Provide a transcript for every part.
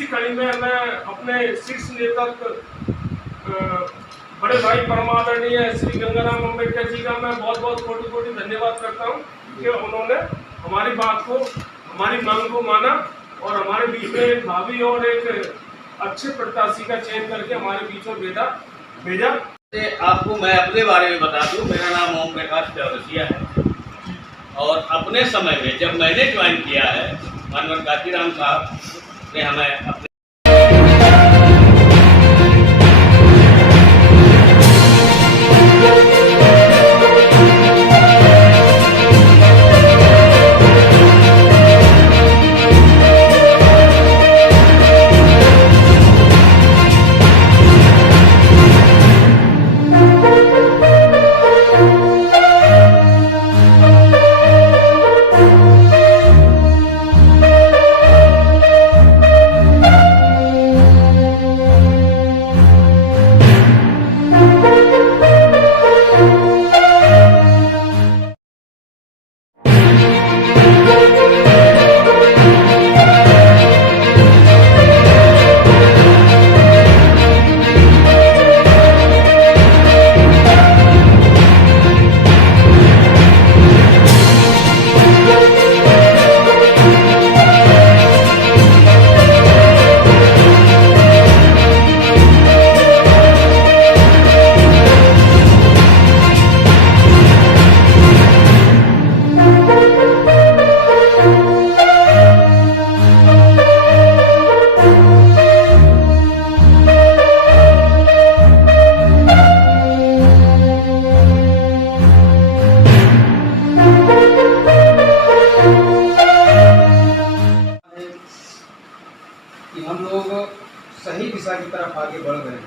इसी कड़ी में मैं अपने शीर्ष नेतृत्व बड़े भाई परमादरणीय श्री गंगाराम अम्बेडकर जी का मैं बहुत बहुत कोटि कोटि धन्यवाद करता हूँ कि उन्होंने हमारी बात को, हमारी मांग को माना और हमारे बीच में एक भावी और एक अच्छे प्रत्याशी का चयन करके हमारे बीच में भेजा। आपको मैं अपने बारे में बता दूं, मेरा नाम ओम प्रकाश चौरसिया है और अपने समय में जब मैंने ज्वाइन किया है, मानवर काशीराम साहब ने हमें अपने कि हम लोग सही दिशा की तरफ आगे बढ़ गए।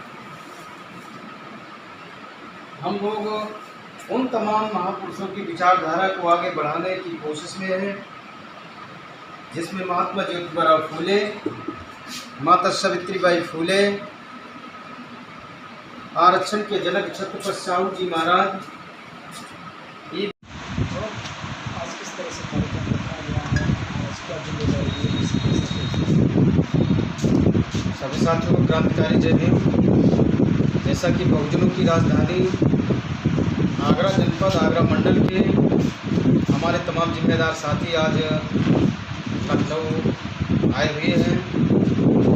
हम लोग उन तमाम महापुरुषों की विचारधारा को आगे बढ़ाने की कोशिश में हैं, जिसमें महात्मा ज्योतिबा फूले, माता सावित्रीबाई फूले, आरक्षण के जनक छत्रपति साहू जी महाराज, आज किस तरह से कार्यक्रम रखा गया है, इसका जिम्मेदारी सभी साथियों को क्रांतिकारी जय भीम। जैसा कि बहुजनों की राजधानी आगरा जनपद, आगरा मंडल के हमारे तमाम जिम्मेदार साथी आज लखनऊ आए हुए हैं।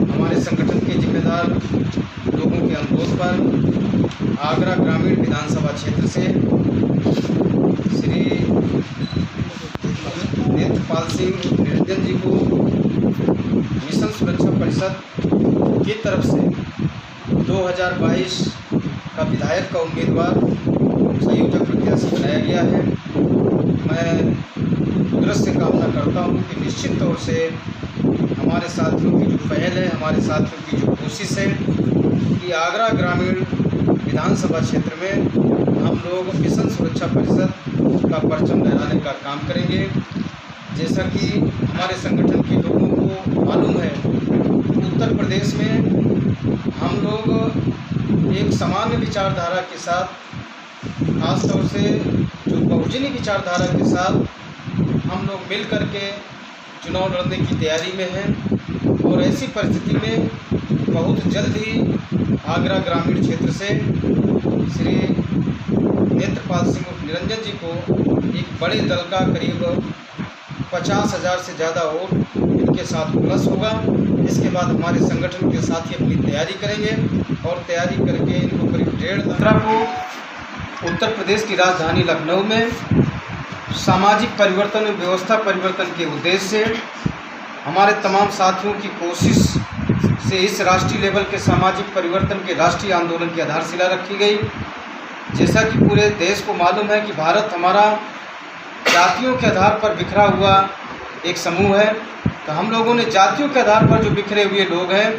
हमारे संगठन के जिम्मेदार लोगों के अनुरोध पर आगरा ग्रामीण विधानसभा क्षेत्र से श्री नेत्रपाल सिंह निरंजन जी को मिशन सुरक्षा परिषद की तरफ से 2022 का विधायक का उम्मीदवार संयोजक प्रत्याशी बनाया गया है। मैं कुदरत से कामना करता हूं कि निश्चित तौर से हमारे साथियों की जो पहल है, हमारे साथियों की जो कोशिश है कि आगरा ग्रामीण विधानसभा क्षेत्र में हम लोग मिशन सुरक्षा परिषद का परचम लहराने का काम करेंगे। जैसा कि हमारे संगठन के लोगों को मालूम है, उत्तर प्रदेश में हम लोग एक सामान्य विचारधारा के साथ, खासतौर से जो बहुजनी विचारधारा के साथ हम लोग मिल कर के चुनाव लड़ने की तैयारी में हैं और ऐसी परिस्थिति में बहुत जल्द ही आगरा ग्रामीण क्षेत्र से श्री नेत्रपाल सिंह निरंजन जी को एक बड़े दल का करीब 50,000 से ज़्यादा वोट इनके साथ प्लस होगा। इसके बाद हमारे संगठन के साथ ही अपनी तैयारी करेंगे और तैयारी करके इनको करीब 1.5 को उत्तर प्रदेश की राजधानी लखनऊ में सामाजिक परिवर्तन और व्यवस्था परिवर्तन के उद्देश्य से हमारे तमाम साथियों की कोशिश से इस राष्ट्रीय लेवल के सामाजिक परिवर्तन के राष्ट्रीय आंदोलन की आधारशिला रखी गई। जैसा कि पूरे देश को मालूम है कि भारत हमारा जातियों के आधार पर बिखरा हुआ एक समूह है, तो हम लोगों ने जातियों के आधार पर जो बिखरे हुए लोग हैं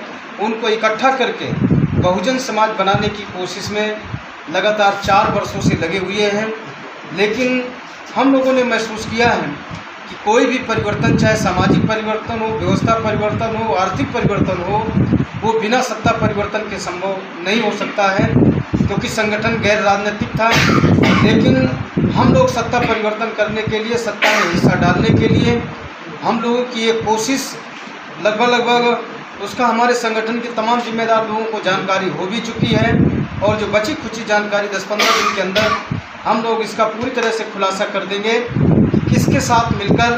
उनको इकट्ठा करके बहुजन समाज बनाने की कोशिश में लगातार 4 वर्षों से लगे हुए हैं। लेकिन हम लोगों ने महसूस किया है कि कोई भी परिवर्तन, चाहे सामाजिक परिवर्तन हो, व्यवस्था परिवर्तन हो, आर्थिक परिवर्तन हो, वो बिना सत्ता परिवर्तन के संभव नहीं हो सकता है, क्योंकि संगठन गैर राजनीतिक था। लेकिन हम लोग सत्ता परिवर्तन करने के लिए, सत्ता में हिस्सा डालने के लिए हम लोगों की एक कोशिश लगभग उसका हमारे संगठन के तमाम जिम्मेदार लोगों को जानकारी हो भी चुकी है और जो बची खुची जानकारी 10-15 दिन के अंदर हम लोग इसका पूरी तरह से खुलासा कर देंगे कि किसके साथ मिलकर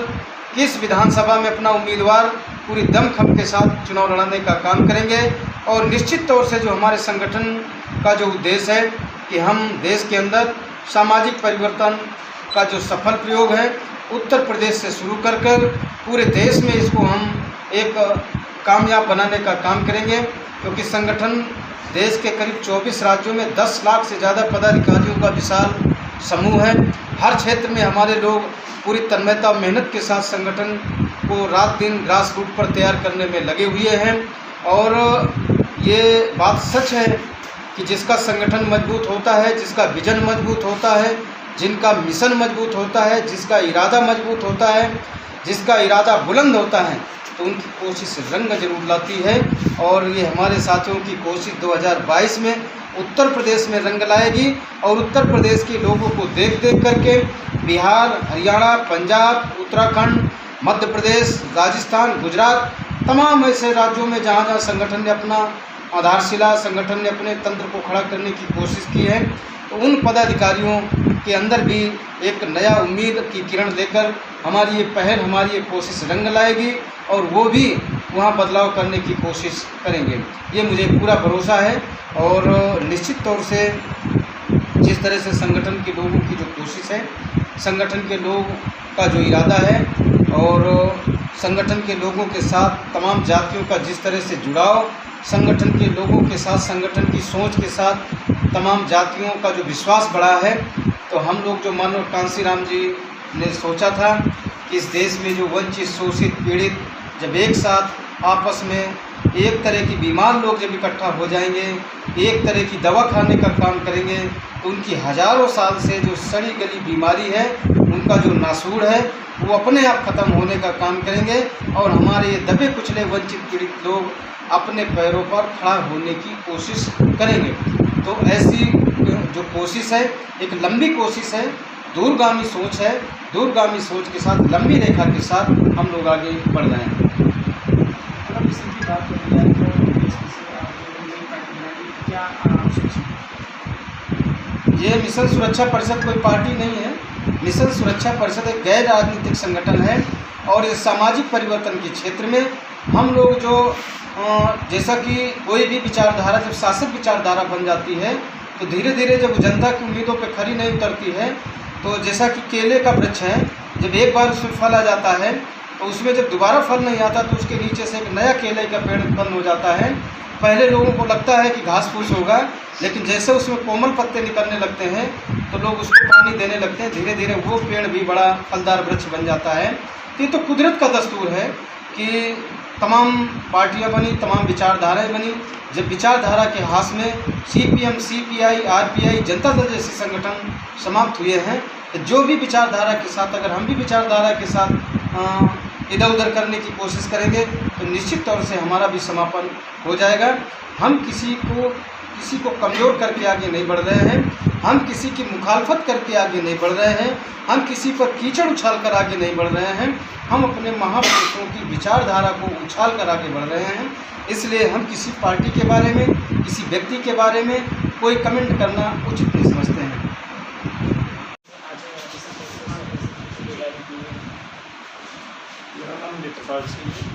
किस विधानसभा में अपना उम्मीदवार पूरी दमखम के साथ चुनाव लड़ाने का काम करेंगे। और निश्चित तौर से जो हमारे संगठन का जो उद्देश्य है कि हम देश के अंदर सामाजिक परिवर्तन का जो सफल प्रयोग है उत्तर प्रदेश से शुरू कर पूरे देश में इसको हम एक कामयाब बनाने का काम करेंगे, क्योंकि संगठन देश के करीब 24 राज्यों में 10 लाख से ज़्यादा पदाधिकारियों का विशाल समूह है। हर क्षेत्र में हमारे लोग पूरी तन्मयता मेहनत के साथ संगठन को रात दिन ग्रास रूट पर तैयार करने में लगे हुए हैं। और ये बात सच है कि जिसका संगठन मजबूत होता है, जिसका विजन मजबूत होता है, जिनका मिशन मजबूत होता है, जिसका इरादा मजबूत होता है, जिसका इरादा बुलंद होता है, तो उनकी कोशिश रंग जरूर लाती है। और ये हमारे साथियों की कोशिश 2022 में उत्तर प्रदेश में रंग लाएगी और उत्तर प्रदेश के लोगों को देख करके बिहार, हरियाणा, पंजाब, उत्तराखंड, मध्य प्रदेश, राजस्थान, गुजरात, तमाम ऐसे राज्यों में जहाँ जहाँ संगठन ने अपना आधारशिला, संगठन ने अपने तंत्र को खड़ा करने की कोशिश की है, तो उन पदाधिकारियों के अंदर भी एक नया उम्मीद की किरण लेकर हमारी ये पहल, हमारी ये कोशिश रंग लाएगी और वो भी वहाँ बदलाव करने की कोशिश करेंगे, ये मुझे पूरा भरोसा है। और निश्चित तौर से जिस तरह से संगठन के लोगों की जो कोशिश है, संगठन के लोग का जो इरादा है और संगठन के लोगों के साथ तमाम जातियों का जिस तरह से जुड़ाव, संगठन के लोगों के साथ, संगठन की सोच के साथ तमाम जातियों का जो विश्वास बढ़ा है, तो हम लोग जो मानव कांसीराम जी ने सोचा था कि इस देश में जो वंचित, शोषित, पीड़ित जब एक साथ आपस में एक तरह की बीमार लोग जब इकट्ठा हो जाएंगे, एक तरह की दवा खाने का काम करेंगे, तो उनकी हज़ारों साल से जो सड़ी गली बीमारी है, उनका जो नासूर है, वो अपने आप ख़त्म होने का काम करेंगे और हमारे ये दबे कुचले वंचित पीड़ित लोग अपने पैरों पर खड़ा होने की कोशिश करेंगे। तो ऐसी जो कोशिश है, एक लंबी कोशिश है, दूरगामी सोच है, दूरगामी सोच के साथ, लंबी रेखा के साथ हम लोग आगे बढ़ रहे हैं। ये मिशन सुरक्षा परिषद कोई पार्टी नहीं है। मिशन सुरक्षा परिषद एक गैर राजनीतिक संगठन है और इस सामाजिक परिवर्तन के क्षेत्र में हम लोग जो जैसा कि कोई भी विचारधारा जब शासक विचारधारा बन जाती है, तो धीरे धीरे जब जनता की उम्मीदों पर खरी नहीं उतरती है, तो जैसा कि केले का वृक्ष है, जब एक बार उसमें फल आ जाता है तो उसमें जब दोबारा फल नहीं आता तो उसके नीचे से एक नया केले का पेड़ उत्पन्न हो जाता है। पहले लोगों को लगता है कि घास फूस होगा, लेकिन जैसे उसमें कोमल पत्ते निकलने लगते हैं तो लोग उसको पानी देने लगते हैं, धीरे धीरे वो पेड़ भी बड़ा फलदार वृक्ष बन जाता है। तो ये तो कुदरत का दस्तूर है कि तमाम पार्टियां बनी, तमाम विचारधाराएं बनी। जब विचारधारा के हाथ में CPM, CPI, RPI, Janata Dal जैसे संगठन समाप्त हुए हैं, तो जो भी विचारधारा के साथ, अगर हम भी विचारधारा के साथ इधर उधर करने की कोशिश करेंगे तो निश्चित तौर से हमारा भी समापन हो जाएगा। हम किसी को कमज़ोर करके आगे नहीं बढ़ रहे हैं, हम किसी की मुखालफत करके आगे नहीं बढ़ रहे हैं, हम किसी पर कीचड़ उछाल कर आगे नहीं बढ़ रहे हैं, हम अपने महापुरुषों की विचारधारा को उछाल कर आगे बढ़ रहे हैं। इसलिए हम किसी पार्टी के बारे में, किसी व्यक्ति के बारे में कोई कमेंट करना उचित नहीं समझते हैं। मेरा नाम नेत्रपाल सिंह है,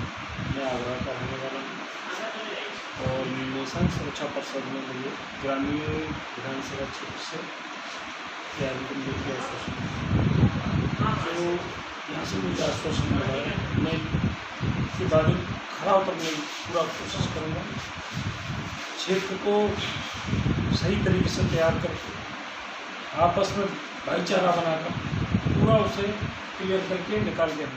मैं आगरा का रहने वाला हूँ और मिशन सुरक्षा परिषद में मुझे ग्रामीण विधानसभा क्षेत्र से तैयारी करने के लिए आश्वासन, तो यहाँ से मुझे आश्वासन मिला है। मैं इसके बाद खड़ा उतरने की पूरा कोशिश करूँगा, क्षेत्र को सही तरीके से तैयार करके आपस में भाईचारा बनाकर पूरा उसे क्लियर करके निकाल के हम